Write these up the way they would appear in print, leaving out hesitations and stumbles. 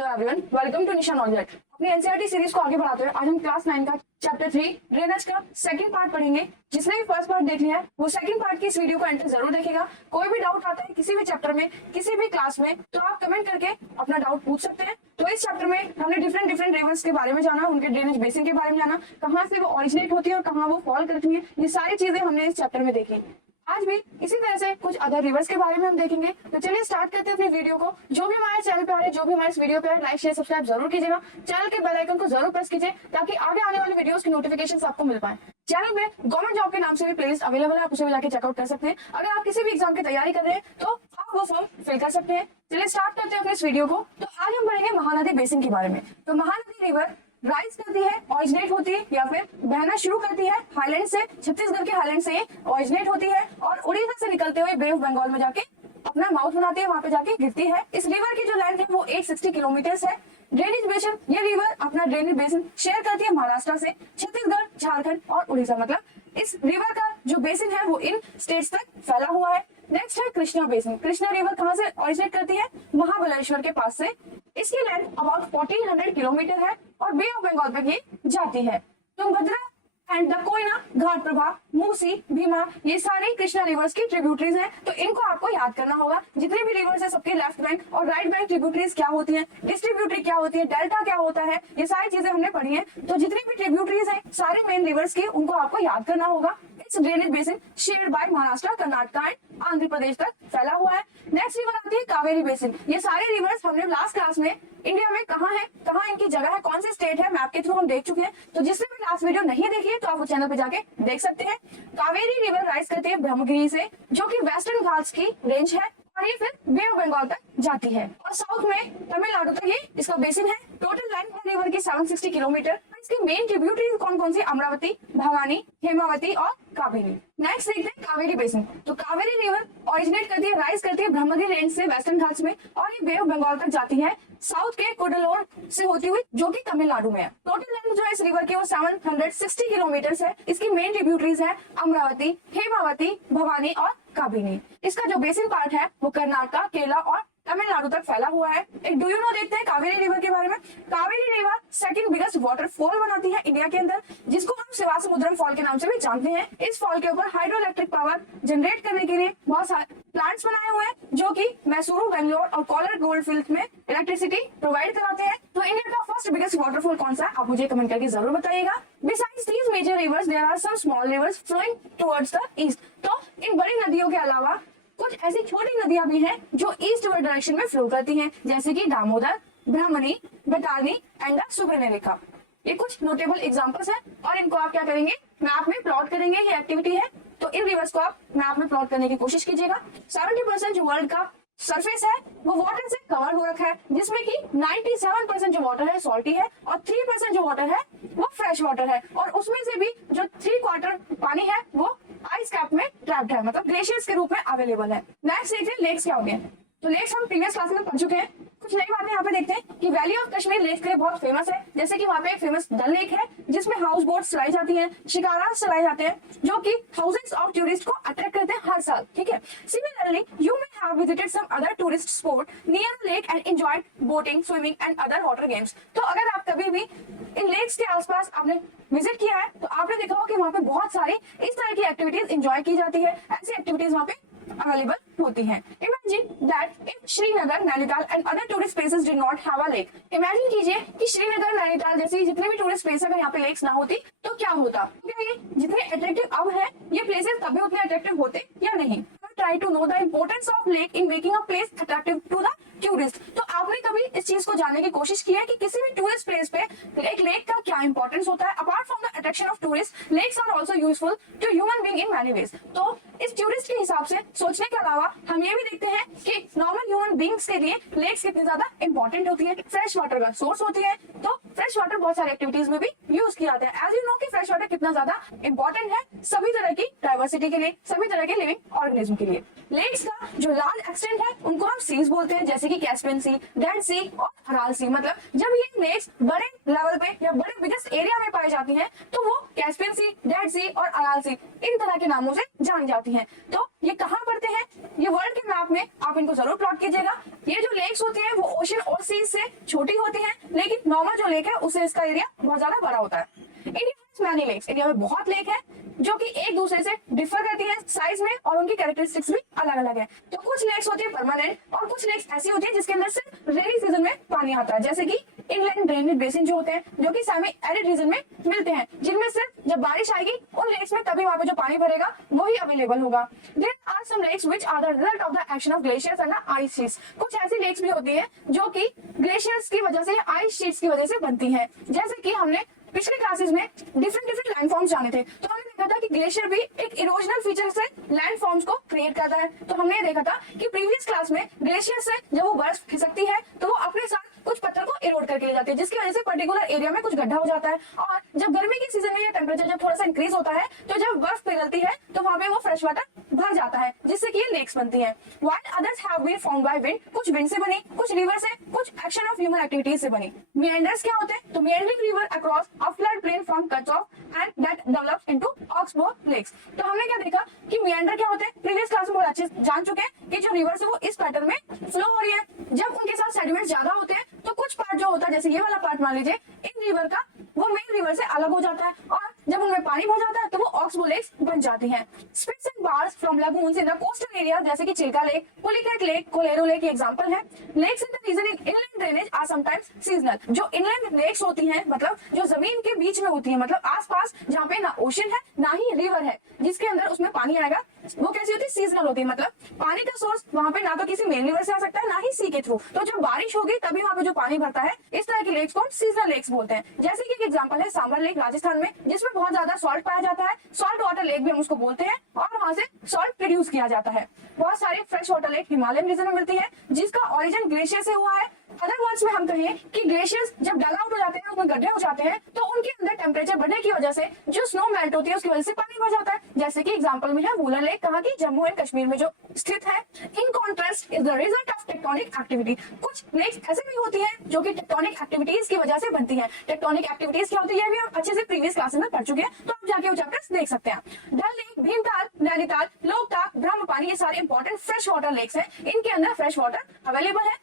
Hello everyone, welcome to Nisha knowledge. अपनी NCERT series को आगे बढ़ाते हुए आज हम क्लास 9 का चैप्टर 3 ड्रेनेज का सेकंड पार्ट पढ़ेंगे। जिसने भी फर्स्ट पार्ट देख लिया है वो सेकंड पार्ट की इस वीडियो को एंड तक जरूर देखेगा। कोई भी डाउट आता है किसी भी चैप्टर में, किसी भी क्लास में, तो आप कमेंट करके अपना डाउट पूछ सकते हैं। तो इस चैप्टर में हमने डिफरेंट रिवर्स के बारे में जाना, उनके ड्रेनेज बेसिन के बारे में जाना, कहाँ से वो ऑरिजिनेट होती है और कहाँ वो फॉल करती है। ये सारी चीजें हमने इस चैप्टर में देखी। आज भी इसी तरह से कुछ अदर रिवर्स के बारे में हम देखेंगे। तो चलिए स्टार्ट करते हैं अपनी वीडियो को। जो भी हमारे चैनल पे आ रहे हैं, जो भी हमारे इस वीडियो पे है, लाइक शेयर सब्सक्राइब जरूर कीजिएगा। चैनल के बेल आइकन को जरूर प्रेस कीजिए ताकि आगे आने वाली वीडियोस की नोटिफिकेशन आपको मिल पाए। चैनल में गवर्नमेंट जॉब के नाम से भी प्लेलिस्ट अवेलेबल है, आप उसे भी जाके चेकआउट कर सकते हैं। अगर आप किसी भी एग्जाम की तैयारी कर रहे हैं तो आप वो फॉर्म फिल कर सकते हैं। चलिए स्टार्ट करते हैं अपने इस वीडियो को। तो आज हम पढ़ेंगे महानदी बेसिन के बारे में। तो महानदी रिवर राइज करती है, ऑरिजिनेट होती है या फिर बहना शुरू करती है हाईलैंड से, छत्तीसगढ़ के हाईलैंड से ऑरिजिनेट होती है और उड़ीसा से निकलते हुए बे ऑफ बंगाल में जाके अपना माउथ बनाती है, वहां पे जाके गिरती है। इस रिवर की जो लेंथ है वो 860 किलोमीटर है। ड्रेनेज बेसिन, ये रिवर अपना ड्रेनेज बेसिन शेयर करती है महाराष्ट्र से, छत्तीसगढ़, झारखंड और उड़ीसा। मतलब इस रिवर का जो बेसिन है वो इन स्टेट्स तक फैला हुआ है। नेक्स्ट है कृष्णा बेसिन। कृष्णा रिवर कहाँ से ऑरिजिनेट करती है? महाबलेश्वर के पास से। इसकी लेंथ अबाउट 1400 किलोमीटर है और बे ऑफ बंगाल तक ये जाती है। तुंगभद्रा एंड द कोयना, घाटप्रभा, मूसी, भीमा, ये सारे कृष्णा रिवर्स की ट्रिब्यूटरीज हैं। तो इनको आपको याद करना होगा। जितने भी रिवर्स है सबके लेफ्ट बैंक और राइट बैंक ट्रिब्यूटरीज क्या होती है, डिस्ट्रीब्यूटरी क्या होती है, डेल्टा क्या होता है, ये सारी चीजें हमने पढ़ी है। तो जितनी भी ट्रिब्यूटरीज है सारे मेन रिवर्स की, उनको आपको याद करना होगा। It's drainage basin shared by Maharashtra, Karnataka and Andhra Pradesh तक फैला हुआ है। नेक्स्ट रिवर आती है कावेरी बेसिन। ये सारे रिवर्स हमने लास्ट क्लास में इंडिया में कहाँ है, कहाँ इनकी जगह है, कौन सी स्टेट है, मैप के थ्रू हम देख चुके हैं। तो जिसने भी लास्ट वीडियो नहीं देखी है तो आप वो चैनल पे जाके देख सकते हैं। कावेरी रिवर राइज करती है ब्रह्मगिरी से, जो कि वेस्टर्न घाट्स की रेंज है और ये फिर बे ऑफ बंगाल तक जाती है और साउथ में तमिलनाडु तक ये इसका बेसिन है। टोटल लेंथ है रिवर की 760 किलोमीटर। इसकी मेन ट्रिब्यूटरीज कौन कौन सी? अमरावती, भवानी, हेमावती और कावेरी। नेक्स्ट देखते हैं कावेरी बेसिन। तो कावेरी रिवर ऑरिजिनेट करती है, राइज करती है ब्रह्मगिरी रेंज से वेस्टर्न घाट्स में और ये बे ऑफ बंगाल तक जाती है साउथ के कुडलोर से होती हुई, जो कि तमिलनाडु में है। टोटल लेंथ जो है इस रिवर की वो 760 किलोमीटर है। इसकी मेन ट्रिब्यूटरीज है अमरावती, हेमावती, भवानी और काबिनी। इसका जो बेसिन पार्ट है वो कर्नाटक, केरला और तमिलनाडु तक फैला हुआ है। एक डू यू नो देखते हैं कावेरी रिवर के बारे में। Kaveri river second biggest waterfall बनाती है इंडिया के अंदर, जिसको हम शिवासमुद्रम फॉल के नाम से भी जानते हैं। इस फॉल के ऊपर हाइड्रो इलेक्ट्रिक पावर जनरेट करने के लिए बहुत सारे प्लांट्स बनाए हुए हैं, जो कि मैसूरू, बेंगलोर और कोलार गोल्ड फील्ड में इलेक्ट्रिसिटी प्रोवाइड कराते हैं। तो इंडिया का फर्स्ट बिगेस्ट वाटरफॉल कौन सा है, आप मुझे कमेंट करके जरूर बताइएगा। Besides these major rivers, there are some small rivers flowing towards the east. तो इन बड़ी नदियों के अलावा कुछ ऐसी छोटी नदियां भी हैं जो ईस्ट वर्ड डायरेक्शन में फ्लो करती हैं, जैसे कि दामोदर, ब्राह्मणी, बैतारनी एंड सुब्रनेलिका। ये कुछ नोटेबल एग्जांपल्स हैं और इनको आप क्या करेंगे, मैप में प्लॉट करेंगे। ये एक्टिविटी है, तो इन रिवर्स को आप मैप में प्लॉट करने की कोशिश कीजिएगा। 70% जो वर्ल्ड का सरफेस है वो वाटर से कवर हो रखा है, जिसमें कि 97% जो वाटर है सॉल्टी है और 3% जो वाटर है वो फ्रेश वाटर है और उसमें से भी जो 3/4 पानी है वो आइस कैप में ट्रैप्ड है, मतलब ग्लेशियर्स के रूप में अवेलेबल है। नेक्स्ट देखते हैं लेक्स क्या होंगे। तो लेक्स हम प्रीवियस क्लास में पढ़ चुके हैं। कुछ नई बातें यहाँ पे देखते हैं कि वैली ऑफ कश्मीर लेक के लिए बहुत फेमस है। जैसे कि वहाँ पे एक फेमस डल लेक है जिसमें हाउस बोट चलाई जाती हैं, शिकारा चलाए जाते हैं, जो कि थाउजेंड्स ऑफ टूरिस्ट को अट्रैक्ट करते हैं हर साल। ठीक है। Similarly you may have visited some other tourist spot near lake and enjoyed boating, swimming and other water games. तो अगर आप कभी भी इन लेक्स के आसपास आपने विजिट किया है तो आपने देखा होगा कि वहाँ पे बहुत सारी इस तरह की एक्टिविटीज एंजॉय की जाती है। ऐसी एक्टिविटीज वहाँ पे अवेलेबल होती हैं। Imagine that if Srinagar, Nainital and other tourist places did not have a lake. Imagine कीजिए कि श्रीनगर, नैनीताल जैसी जितने भी टूरिस्ट प्लेस अगर यहाँ पे लेक्स ना होती तो क्या होता। ये जितने अट्रैक्टिव अब है ये प्लेसेस तभी उतने अट्रैक्टिव होते या नहीं। Try to know the importance of lake in making a place attractive to the tourist. तो आपने कभी इस चीज को जानने की कोशिश की है कि किसी भी टूरिस्ट प्लेस पे एक लेक का क्या इंपॉर्टेंस होता है। Apart from the attraction of tourist, lakes are also useful to human being in many ways. तो इस टूरिस्ट के हिसाब से सोचने के अलावा हम ये भी देखते हैं कि नॉर्मल ह्यूमन बीइंग्स के लिए लेक्स कितनी ज्यादा इंपॉर्टेंट होती है। फ्रेश वाटर का सोर्स होती है, तो फ्रेश वाटर बहुत सारी एक्टिविटीज में भी यूज किया जाता है। एज यू नो कि फ्रेश वाटर कितना ज्यादा इंपॉर्टेंट है सभी तरह की डाइवर्सिटी के लिए, सभी तरह के लिविंग ऑर्गेनिज्म के लिए। लेक्स का जो लार्ज एक्सटेंट है उनको हम सीज बोलते हैं, जैसे कि कैस्पियन सी, डेड सी और अराल सी। मतलब जब ये लेक्स बड़े लेवल पे या बड़े बिगेस्ट एरिया में पाई जाती हैं तो वो कैस्पियन सी, डेड सी और अराल सी इन तरह के नामों से जानी जाती हैं। तो ये कहाँ पड़ते हैं, ये वर्ल्ड के मैप में आप इनको जरूर प्लॉट कीजिएगा। ये जो लेक्स होती है वो ओशन और सीज से छोटी होती है, लेकिन नॉर्मल जो लेक है उससे इसका एरिया बहुत ज्यादा बड़ा होता है। इंडिया मैनी लेक्स, इंडिया में बहुत लेक है जो कि एक दूसरे से डिफर करती है साइज में और उनकी कैरेक्टरिस्टिक्स भी अलग अलग है। तो कुछ लेक्स होती है परमानेंट और कुछ लेक्स ऐसी होती है जिसके अंदर सिर्फ रेनी सीजन में पानी आता है, जैसे कि इनलैंड ड्रेनेज बेसिन जो होते हैं जो कि सेमी एरिड रीजन में मिलते हैं, जिनमें सिर्फ जब बारिश आएगी उन लेक्स में तभी वहां पे जो पानी भरेगा वही अवेलेबल होगा। There are some lakes which are the result of the action of glaciers and ice sheets. कुछ ऐसी लेक्स भी होती है जो कि ग्लेशियर्स की वजह से, आइस शीट्स की वजह से बनती है। जैसे कि हमने पिछले क्लासेस में डिफरेंट लैंडफॉर्म्स जाने थे, तो हमने देखा था कि ग्लेशियर भी एक इरोजनल फीचर से लैंडफॉर्म्स को क्रिएट करता है। तो हमने देखा था कि प्रीवियस क्लास में ग्लेशियर से जब वो बर्फ खिसकती है तो वो अपने साथ कुछ पत्थर को इरोड करके ले जाती है, जिसकी वजह से पर्टिकुलर एरिया में कुछ गड्ढा हो जाता है। और जब गर्मी के सीजन में ये टेम्परेचर जब थोड़ा सा इंक्रीज होता है तो जब बर्फ पिघलती है तो वहां पे वो फ्रेश वाटर भर जाता है, जिससे कि ये लेक्स बनती है। While others have been formed by wind, कुछ विंड से बनी, कुछ रिवर से, कुछ एक्शन ऑफ ह्यूमन एक्टिविटीज से बनी। मिएंडर्स क्या होते हैं, तो meandering river across a flood plain from cuts off and that develops into oxbow lakes. तो हमने क्या देखा कि मिएंडर क्या होते हैं, प्रीवियस क्लास में बहुत अच्छे जान चुके हैं कि जो रिवर से वो इस पैटर्न में फ्लो हो रही है। जब उनके साथ सेडिमेंट ज्यादा होते हैं तो कुछ पार्ट जो होता है, जैसे ये वाला पार्ट मान लीजिए, इन रिवर का वो मेन रिवर से अलग हो जाता है और जब उनमें पानी भर जाता है तो वो ऑक्सबो लेक्स बन जाती हैं। Spits and bars from lagoons in the coastal area, जैसे कि Chilka lake, Pulicat lake, Kolleru lake example है। Lakes in the region in inland drainage are sometimes seasonal. जो इनलैंड लेक्स होती हैं, मतलब जो जमीन के बीच में होती है, मतलब आसपास जहाँ पे ना ओशन है ना ही रिवर है जिसके अंदर उसमें पानी आएगा, वो कैसी होती है, सीजनल होती है। मतलब पानी का सोर्स वहां पे ना तो किसी मेन रिवर से आ सकता है ना ही सी के थ्रू, तो जब बारिश होगी तभी वहां पे जो पानी भरता है, इस तरह की लेक्स को सीजनल लेक्स बोलते हैं। जैसे कि एक एग्जांपल है सांबर लेक राजस्थान में, जिसमें बहुत ज्यादा सॉल्ट पाया जाता है, सॉल्ट वाटर लेक भी हम उसको बोलते हैं, और वहां से सॉल्ट प्रोड्यूस किया जाता है। बहुत सारे fresh water lake Himalayan region में मिलती है जिसका ओरिजिन ग्लेशियर से हुआ है। अदर वर्ड्स में हम कहें कि ग्लेशियर्स जब डग आउट हो जाते हैं, उसमें गड्ढे हो जाते हैं, तो उनके अंदर टेम्परेचर बढ़ने की वजह से जो स्नो मेल्ट होती है उसकी वजह से पानी भर जाता है। जैसे कि एग्जांपल में है वुलर लेक, कहा कि जम्मू एंड कश्मीर में जो स्थित है। In contrast is the result of tectonic activity. कुछ लेक्स ऐसे भी होती है जो कि टेक्टोनिक एक्टिविटीज की वजह से बनती है। टेक्टोनिक एक्टिविटीज क्या होती है ये भी हम अच्छे से प्रीवियस क्लासेस में पढ़ चुके हैं, तो आप जाके वो चैप्टर्स देख सकते हैं। डल लेक, भीमताल, नैनीताल, लोकताक, ब्रह्मपानी, ये सारे इंपॉर्टेंट फ्रेश वाटर लेक्स हैं। इनके अंदर फ्रेश वाटर अवेलेबल है।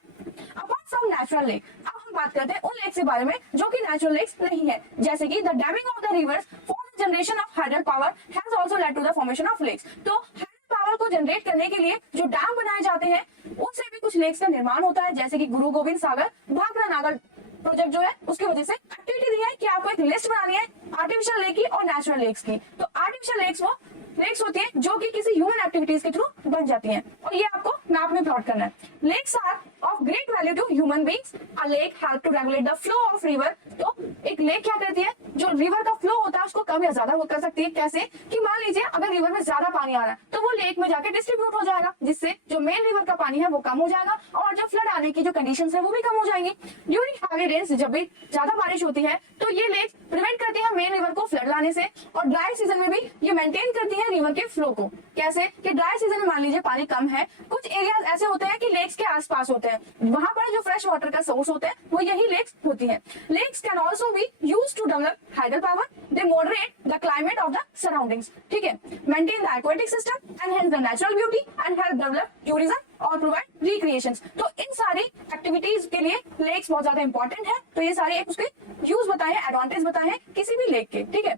अपार्ट फ्रॉम नेचुरल लेक, अब हम बात करते हैं उन लेक्स के बारे में जो कि नेचुरल लेक्स नहीं है, जैसे कि the damming of the rivers for the generation of hydel power has also led to the formation of lakes. तो हाइडल पावर को जनरेट करने के लिए जो डैम बनाए जाते हैं उनसे भी कुछ लेक्स का निर्माण होता है, जैसे कि गुरु गोविंद सागर, भाखड़ा नागर प्रोजेक्ट जो है उसकी वजह से एक्टिविटी दी है कि आपको एक लिस्ट बनानी है आर्टिफिशियल लेक की और नेचुरल लेक्स की। तो आर्टिफिशियल लेक्स वो लेक्स होती है जो कि किसी ह्यूमन एक्टिविटीज के थ्रू बन जाती हैं, और ये आपको मैप में प्लॉट करना है। Lakes are of great value to human beings. A lake help to regulate the flow of river. तो एक लेक क्या करती है, जो रिवर का फ्लो होता है उसको कम या ज्यादा कर सकती है। कैसे कि मान लीजिए अगर रिवर में ज्यादा पानी आ रहा है तो वो लेक में जाके डिस्ट्रीब्यूट हो जाएगा, जिससे जो मेन रिवर का पानी है वो कम हो जाएगा और जो फ्लड आने की जो कंडीशंस है वो भी कम हो जाएंगी। ड्यूरिंग हैवी रेन्स, जब भी ज्यादा बारिश होती है तो ये लेक प्रिवेंट करती है मेन रिवर को फ्लड लाने से, और ड्राई सीजन में भी ये मेंटेन करती है रिवर के फ्लो को। कैसे कि ड्राई सीजन में मान लीजिए पानी कम है, कुछ एरियाज ऐसे होते हैं कि लेक्स के आसपास होते हैं, वहां पर जो फ्रेश वाटर का सोर्स होते हैं वो यही लेक्स होती है। Lakes can also be used to develop hydel power, they moderate the climate of the surroundings, ठीक है, maintain the aquatic system, enhance the natural beauty and help develop tourism और प्रोवाइड रिक्रिएशंस। तो इन सारी activities के लिए lakes बहुत ज्यादा इंपॉर्टेंट है। तो ये सारे एक उसके यूज बताए हैं, एडवांटेज बताए हैं किसी भी लेक के, ठीक है।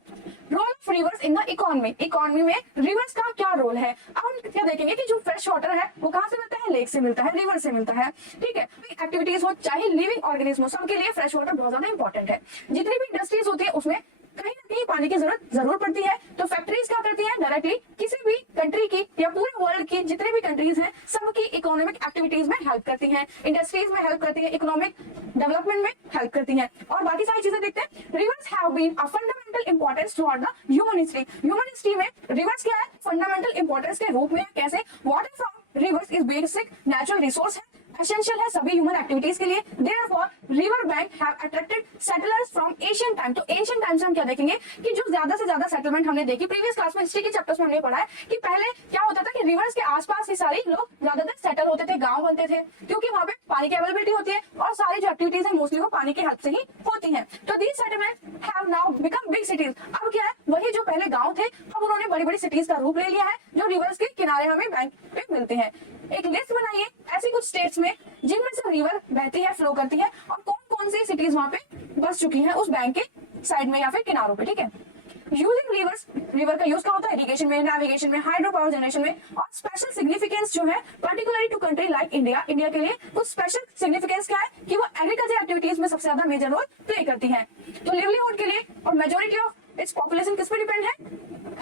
Role of rivers in the economy, economy में रिवर्स का क्या रोल है। अब हम क्या देखेंगे कि जो फ्रेश वाटर है वो कहाँ से मिलता है, लेक से मिलता है, रिवर से मिलता है, ठीक है। एक्टिविटीज हो चाहे लिविंग ऑर्गेनिज्म हो, सबके लिए फ्रेश वाटर बहुत ज्यादा इंपॉर्टेंट है। जितनी भी इंडस्ट्रीज होती है उसमें कहीं ना कहीं पानी की जरूरत जरूर पड़ती है। तो फैक्ट्रीज क्या करती है, डायरेक्टली किसी भी कंट्री की या पूरे वर्ल्ड की जितनी भी कंट्रीज हैं सबकी इकोनॉमिक एक्टिविटीज में हेल्प करती हैं, इंडस्ट्रीज में हेल्प करती है, इकोनॉमिक डेवलपमेंट में हेल्प करती हैं, और बाकी सारी चीजें देखते हैं। Rivers have been a fundamental importance throughout the human history. Human history में रिवर्स क्या है, फंडामेंटल इंपॉर्टेंस के रूप में। कैसे, water from rivers is basic natural resource है, एसेंशियल है सभी ह्यूमन एक्टिविटीज के लिए। Therefore river bank have attracted settlers from ancient time. तो एशियन टाइम से हम क्या देखेंगे कि जो ज्यादा से ज्यादा सेटलमेंट हमने देखी प्रीवियस क्लास में हिस्ट्री के चैप्टर्स में हमने पढ़ा है कि पहले क्या होता था कि रिवर्स के आसपास ही सारे लोग ज्यादातर सेटल होते थे, गांव बनते थे, क्योंकि वहां पे पानी की अवेलेबिलिटी होती है और सारी जो एक्टिविटीज है मोस्टली वो पानी की हेल्प से ही होती है। तो these settlement have now become big cities. अब क्या है, वही जो पहले गांव थे अब उन्होंने बड़ी बड़ी सिटीज का रूप ले लिया है जो रिवर्स के किनारे हमें बैंक पे मिलते हैं। एक लिस्ट बनाइए ऐसी कुछ स्टेट्स में जिनमें से रिवर बहती है, फ्लो करती है, और कौन कौन सी सिटीज वहां पे बस चुकी हैं उस बैंक के साइड में या फिर किनारों पे। ठीक है, यूजिंग रिवर्स, रिवर का यूज क्या होता है इरिगेशन में, नेविगेशन में, हाइड्रो पावर जनरेशन में, और स्पेशल सिग्निफिकेंस जो है particularly to country like India, India के लिए कुछ स्पेशल सिग्निफिकेंस क्या है कि वो एग्रीकल्चर एक्टिविटीज में सबसे ज्यादा मेजर रोल प्ले करती है। तो लिवलीहुड के लिए और मेजोरिटी ऑफ इट्स पॉपुलेशन किस पे डिपेंड है,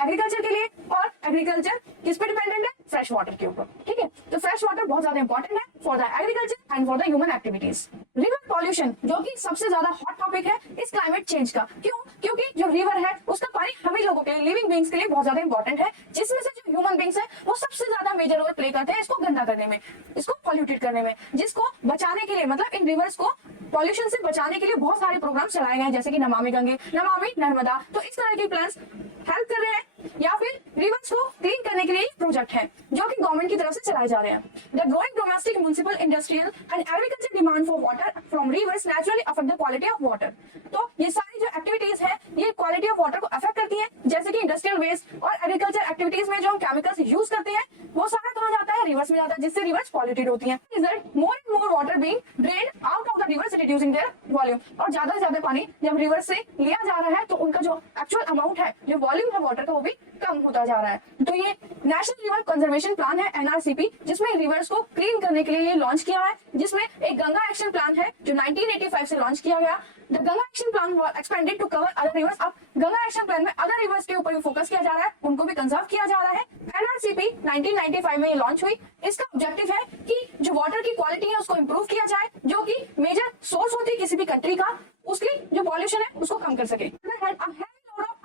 एग्रीकल्चर के लिए, और एग्रीकल्चर किस पे डिपेंडेंट है, फ्रेश वाटर के ऊपर। ठीक है, तो फ्रेश वाटर बहुत ज्यादा इंपॉर्टेंट है for the agriculture and for the human activities. River pollution जो कि सबसे ज्यादा हॉट टॉपिक है इस क्लाइमेट चेंज का, क्यों, क्योंकि जो रिवर है उसका पानी हमें लोगों के लिए, लिविंग बींग्स के लिए बहुत ज्यादा इंपॉर्टेंट है, जिसमें से जो ह्यूमन बींग्स है वो सबसे ज्यादा मेजर रोल प्ले करते हैं इसको गंदा करने में, इसको पॉल्यूटेड करने में, जिसको बचाने के लिए, मतलब इन रिवर्स को पॉल्यूशन से बचाने के लिए बहुत सारे प्रोग्राम चलाए गए हैं, जैसे कि नमामि गंगे, नमामि नर्मदा। तो इस तरह के प्लान्स हेल्प कर रहे हैं, या फिर रिवर्स को क्लीन करने के लिए प्रोजेक्ट है जो कि गवर्नमेंट की तरफ से चलाए जा रहे हैं। The growing domestic municipal industrial and agriculture demand for water from reverse naturally affect the quality of water. तो ये सारी जो एक्टिविटीज है ये क्वालिटी ऑफ वाटर को अफेक्ट करती है, जैसे कि इंडस्ट्रियल वेस्ट और एग्रीकल्चर एक्टिविटीज में जो हम केमिकल्स यूज करते हैं वो सारा कहाँ जाता है, रिवर्स में जाता है, जिससे रिवर्स पॉल्यूटेड होती है। Result more and more water being drained out of the reverse reducing there volume. और ज्यादा से ज्यादा पानी जब रिवर से लिया जा रहा है तो उनका जो एक्चुअल अमाउंट है, जो वॉल्यूम है वाटर का, वो भी कम होता जा रहा है। तो ये नेशनल रिवर कंजर्वेशन प्लान है एनआरसीपी, जिसमें रिवर्स को क्लीन करने के लिए ये लॉन्च किया है, जिसमें एक गंगा एक्शन प्लान है जो 1985 से लॉन्च किया गया। The Ganga action plan was expanded to cover other rivers. अब गंगा एक्शन प्लान में अदर रिवर्स के ऊपर भी फोकस किया जा रहा है, उनको भी कंजर्व किया जा रहा है। एनआरसीपी 1995 में ये लॉन्च हुई। इसका ऑब्जेक्टिव है कि जो वाटर की क्वालिटी है उसको इंप्रूव किया जाए, जो कि मेजर सोर्स होती है किसी भी कंट्री का, उसकी जो पॉल्यूशन है उसको कम कर सके।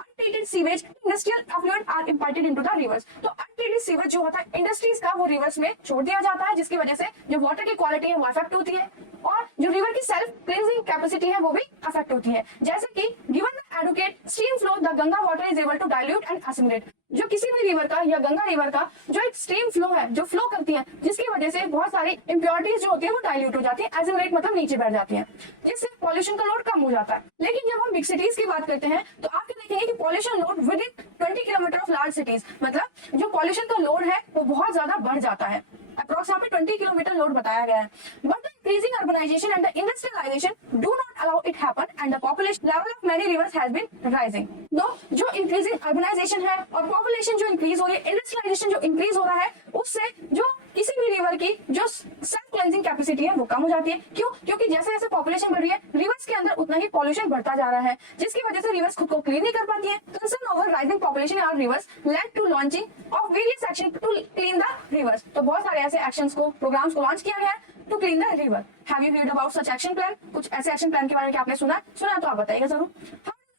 Untreated sewage industrial effluent are imparted into the rivers। तो untreated sewage जो होता है इंडस्ट्रीज का, वो रिवर्स में छोड़ दिया जाता है, जिसकी वजह से जो वाटर की क्वालिटी है वो अफेक्ट होती है, और जो रिवर की सेल्फ क्लींजिंग कैपेसिटी है वो भी अफेक्ट होती है। जैसे कि given the adequate stream flow the Ganga water is able to dilute and assimilate. जो किसी भी रिवर का या गंगा रिवर का जो एक स्ट्रीम फ्लो है, जो फ्लो करती है, जिसकी वजह से बहुत सारी इंप्योरिटीज जो होती है वो डाइल्यूट हो जाती है, एसिमुलेट मतलब नीचे बैठ जाती है, जिससे पॉल्यूशन का लोड कम हो जाता है। लेकिन जब हम बिग सिटीज की बात करते हैं तो आप देखेंगे कि pollution load with in 20 kilometre of large cities, मतलब जो पॉल्यूशन का लोड है वो बहुत ज्यादा बढ़ जाता है। अप्रोक्स यहाँ पे 20 किलोमीटर लोड बताया गया है। But the increasing urbanization and the industrialization do not allow it happen and the population level of many rivers has been rising। तो जो increasing urbanization है और population जो increase हो रही है, industrialization जो increase हो रहा है, उससे जो किसी भी रिवर की जो सेल्फ क्लेंजिंग कैपेसिटी है वो कम हो जाती है। क्यों? क्योंकि जैसे जैसे पॉपुलेशन बढ़ रही है रिवर्स के अंदर उतना ही पॉल्यूशन बढ़ता जा रहा है, जिसकी वजह से रिवर्स खुद को क्लीन नहीं कर पाती है। Concern over rising population in our rivers led to launching of various action to clean the rivers. तो बहुत सारे ऐसे एक्शंस को, प्रोग्राम्स को लॉन्च किया गया है to clean the river. Have you heard about such action plan? कुछ ऐसे एक्शन प्लान के बारे में आपने सुना तो आप बताइएगा जरूर।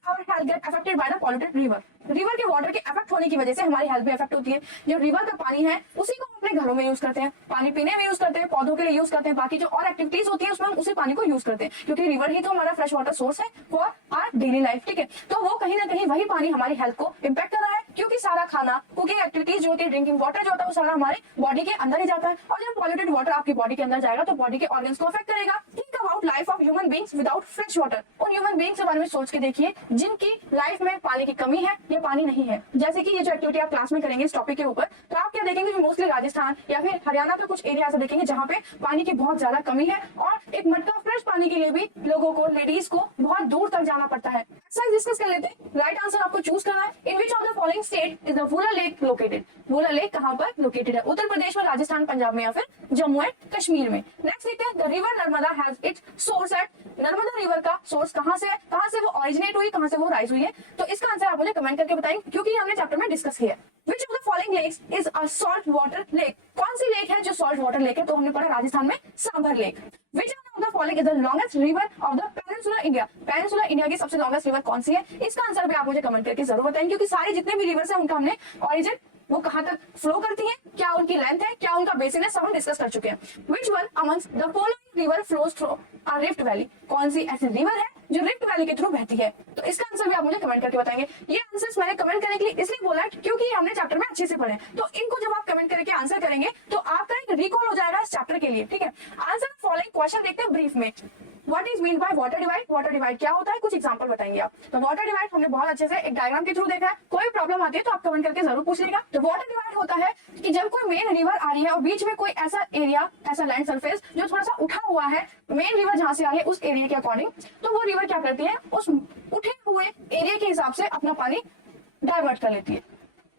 Our health get affected by the polluted river। River के वाटर के अफेक्ट होने की वजह से हमारी हेल्थ भी अफेक्ट होती है। जो रिवर का पानी है उसी को हम अपने घरों में यूज करते हैं, पानी पीने में यूज करते हैं, पौधों के लिए यूज करते हैं, बाकी जो और एक्टिविटीज होती है उसमें हम उसी पानी को यूज करते हैं, क्योंकि रिवर ही तो हमारा फ्रेश वाटर सोर्स है फॉर आवर डेली लाइफ। ठीक है, तो वो कहीं ना कहीं वही पानी हमारी हेल्थ को इम्पैक्ट कर रहा है, क्योंकि सारा खाना, कुकिंग एक्टिविटीज जो होती है, ड्रिंकिंग वाटर जो होता है वो सारा हमारे बॉडी के अंदर ही जाता है, और जब पॉल्यूटेड वाटर आपकी बॉडी के अंदर जाएगा तो बॉडी के ऑर्गन्स को अफेक्ट करेगा। Think about life of human beings without fresh water. उन ह्यूमन बीइंग्स के बारे में सोच के देखिए जिनकी लाइफ में पानी की कमी है या पानी नहीं है। जैसे कि ये जो एक्टिविटी आप क्लास में करेंगे इस टॉपिक के ऊपर, तो आप क्या देखेंगे, मोस्टली राजस्थान या फिर हरियाणा का कुछ एरिया ऐसा देखेंगे जहाँ पे पानी की बहुत ज्यादा कमी है, और एक मटका फ्रेश पानी के लिए भी लोगों को, लेडीज को बहुत दूर तक जाना पड़ता है। डिस्कस कर लेते हैं। राइट आंसर आपको चूज करना है। In which of the following state is the Wular lake located? Wular lake कहाँ पर लोकेटेड है? उत्तर प्रदेश में, राजस्थान, पंजाब में, या फिर जम्मू एंड कश्मीर में। नेक्स्ट देखते हैं, the river Narmada has its source at. Narmada river का सोर्स कहाँ से है, कहाँ से वो ऑरिजिनेट हुई, कहाँ से वो राइज हुई है? तो इसका आंसर आप मुझे कमेंट करके बताएंगे, क्योंकि हमने चैप्टर में डिस्कस किया। Which of the following lakes is a salt water lake? कौन सी लेक है जो सॉल्ट वाटर लेक है? तो हमने पढ़ा राजस्थान में sambar lake. Which of the following is the longest river of the Peninsula India? Peninsula India की सबसे लॉन्गेस्ट रिवर कौन सी है? इसका आंसर भी आप मुझे कमेंट करके जरूर बताएंगे, क्योंकि सारे जितने भी रिवर्स हैं उनका हमने ऑरिजिन, वो कहाँ तक फ्लो करती है, क्या उनकी लेंथ है, क्या उनका बेसिन है, सब हम डिस्कस कर चुके हैं। Which one amongst the following river flows through uh rift valley? कौन सी ऐसी रिवर है जो रिफ्ट वैली के थ्रू बहती है? तो इसका आंसर भी आप मुझे कमेंट करके बताएंगे। ये आंसर्स मैंने कमेंट करने के लिए इसलिए बोला क्योंकि हमने चैप्टर में अच्छे से पढ़े, तो इनको जब आप कमेंट करके आंसर करेंगे तो आपका एक रिकॉल हो जाएगा इस चैप्टर के लिए, ठीक है। आंसर फॉलोइंग क्वेश्चन देखते हैं ब्रीफ में। What is mean by water divide? Water divide क्या होता है, कुछ एग्जांपल बताएंगे आप। तो वाटर डिवाइड हमने बहुत अच्छे से एक डायग्राम के थ्रू देखा है, कोई प्रॉब्लम आती है तो आप कमेंट करके जरूर पूछिएगा। तो वाटर डिवाइड होता है कि जब कोई मेन रिवर आ रही है और बीच में कोई ऐसा एरिया, ऐसा लैंड सरफेस जो थोड़ा सा उठा हुआ है, मेन रिवर जहां से आ रही है उस एरिया के अकॉर्डिंग, तो वो रिवर क्या करती है, उस उठे हुए एरिया के हिसाब से अपना पानी डाइवर्ट कर लेती है।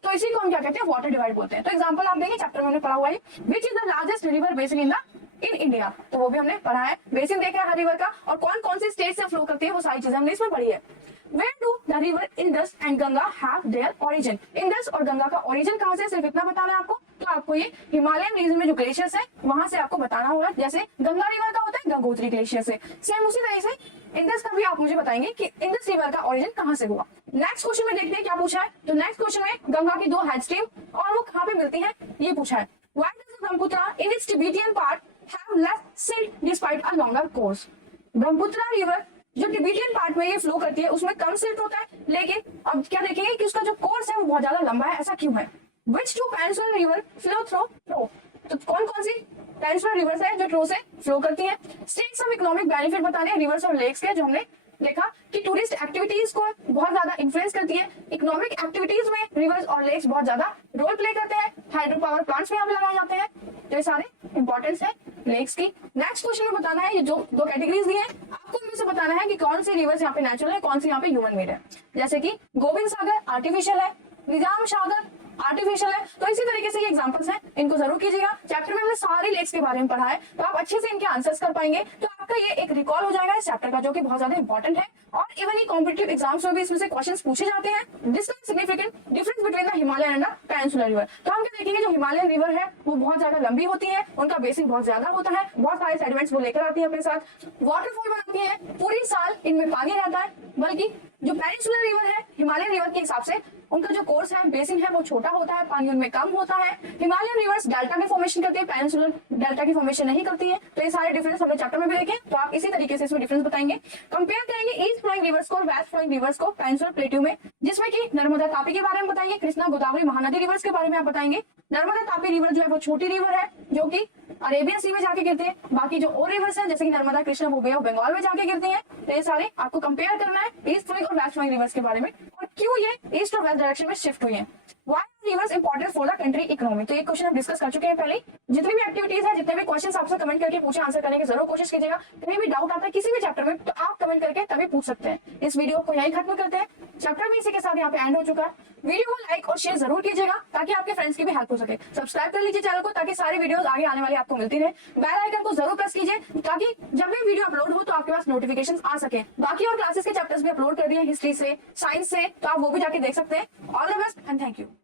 तो इसी को हम क्या कहते हैं, वाटर डिवाइड बोलते हैं। तो एग्जांपल आप देंगे, चैप्टर में हमने पढ़ा हुआ है which is the largest river basin in India, तो वो भी हमने पढ़ा है, बेसिन देखा है हर रिवर का, और कौन कौन सी स्टेट से फ्लो करती है वो सारी चीजें हमने इसमें पढ़ी है। Where do the river Indus and Ganga have their origin? Indus और गंगा का ओरिजिन कहां से, सिर्फ इतना बताना है आपको। तो आपको ये हिमालयन रीजन में जो ग्लेशियर्स है वहां से आपको बताना होगा। जैसे गंगा रिवर का होता है गंगोत्री ग्लेशियर से, सेम उसी तरह से इंडस का भी आप मुझे बताएंगे कि इंडस रिवर का ओरिजिन कहां से हुआ। नेक्स्ट क्वेश्चन में देखते हैं क्या पूछा है। तो नेक्स्ट क्वेश्चन में गंगा की 2 हेड स्ट्रीम और वो कहां पे मिलती है ये पूछा है। Why does the Brahmaputra in its Tibetan part have less silt despite a longer course? Brahmaputra river जो टिबेटियन पार्ट में ये फ्लो करती है उसमें कम सिल्ट होता है, लेकिन अब क्या देखेंगे कि उसका जो कोर्स है वो बहुत ज्यादा लंबा है, ऐसा क्यों है। Which two peninsular river flow through throw, तो कौन कौन सी पेनिनसुलर रिवर्स है जो थ्रो से फ्लो करती है। स्टेट्स ऑफ इकोनॉमिक बेनिफिट बताने हैं रिवर्स और लेक्स के, जो हमने देखा कि टूरिस्ट एक्टिविटीज को बहुत ज्यादा इन्फ्लुएंस करती है। इकोनॉमिक एक्टिविटीज में रिवर्स और लेक्स बहुत ज्यादा रोल प्ले करते हैं। हाइड्रो पावर प्लांट्स भी यहाँ पे लगाए जाते हैं, तो ये सारे इंपॉर्टेंस है लेक्स की। नेक्स्ट क्वेश्चन में बताना है, ये जो 2 कैटेगरीज दी है आपको इनमें से बताना है कि कौन सी रिवर्स यहाँ पे नेचुरल है, कौन सी यहाँ पे ह्यूमन मेड है। जैसे कि गोविंद सागर आर्टिफिशियल है, निजाम सागर आर्टिफिशियल है। तो इसी तरीके से ये एग्जांपल्स हैं, इनको जरूर कीजिएगा। चैप्टर में हमने सारी लेक्स के बारे में पढ़ा है, तो आप अच्छे से इनके आंसर्स कर पाएंगे, तो आपका ये एक रिकॉल हो जाएगा इस चैप्टर का, जो कि बहुत ज्यादा इंपॉर्टेंट है। और इवन ये कॉम्पिटिटिव एग्जाम्स में भी इसमें से क्वेश्चंस पूछे जाते हैं। Discuss significant difference between the Himalayan and the peninsular river. तो हम क्या देखेंगे, जो हिमालयन रिवर है वो बहुत ज्यादा लंबी होती है, उनका बेसिन बहुत ज्यादा होता है, बहुत सारे सेडिमेंट्स वो लेकर आती है अपने साथ, वाटरफॉल बनाती है, पूरी साल इनमें पानी रहता है। बल्कि जो पेनिनसुलर रिवर है हिमालयन रिवर के हिसाब से उनका जो कोर्स है, बेसिन है, वो छोटा होता है, पानी उनमें कम होता है। हिमालयन रिवर्स डेल्टा की फॉर्मेशन करती है, पेनिनसुलर डेल्टा की फॉर्मेशन नहीं करती है। तो ये सारे डिफरेंस हमने चैप्टर में भी देखे, तो आप इसी तरीके से इसमें डिफरेंस बताएंगे। कंपेयर करेंगे ईस्ट फ्लोइंग रिवर्स को और वेस्ट फ्लोइंग रिवर्स को पेनिनसुलर प्लेट्यू में, जिसमें कि नर्मदा तापी के बारे में बताएंगे, कृष्णा गोदावरी महानदी रिवर्स के बारे में आप बताएंगे। नर्मदा तापी रिवर जो है वो छोटी रिवर है जो कि अरेबियन सी में जाके गिरती है। बाकी जो और रिवर्स है जैसे कि नर्मदा, कृष्णा, वो बे ऑफ बंगाल में जाके गिरती है। तो ये सारे आपको कंपेयर करना है ईस्ट फ्लोइंग और वेस्ट फ्लोइंग रिवर्स के बारे में, और क्यों ये ईस्ट और वेस्ट डायरेक्शन में शिफ्ट हुई है। Why are rivers important for the country economy? तो ये क्वेश्चन हम डिस्कस कर चुके हैं पहले। जितनी भी एक्टिविटीज है, जितने भी क्वेश्चंस आपसे कमेंट करके पूछे, आंसर करने की जरूर कोशिश कीजिएगा। कहीं भी डाउट आता है किसी भी चैप्टर में तो आप कमेंट करके तभी पूछ सकते हैं। इस वीडियो को यहीं खत्म करते हैं, चैप्टर भी इसी के साथ यहाँ पे एंड हो चुका है। वीडियो को लाइक और शेयर जरूर कीजिएगा ताकि आपके फ्रेंड्स की भी हेल्प हो सके। सब्सक्राइब कर लीजिए चैनल को ताकि सारी वीडियोस आगे आने वाली आपको मिलती रहे। बेल आइकन को जरूर प्रेस कीजिए ताकि जब भी वीडियो अपलोड हो तो आपके पास नोटिफिकेशन आ सके। बाकी और क्लासेस के चैप्टर्स भी अपलोड कर दिए हिस्ट्री से, साइंस से, तो आप वो भी जाके देख सकते हैं। All the best and thank you.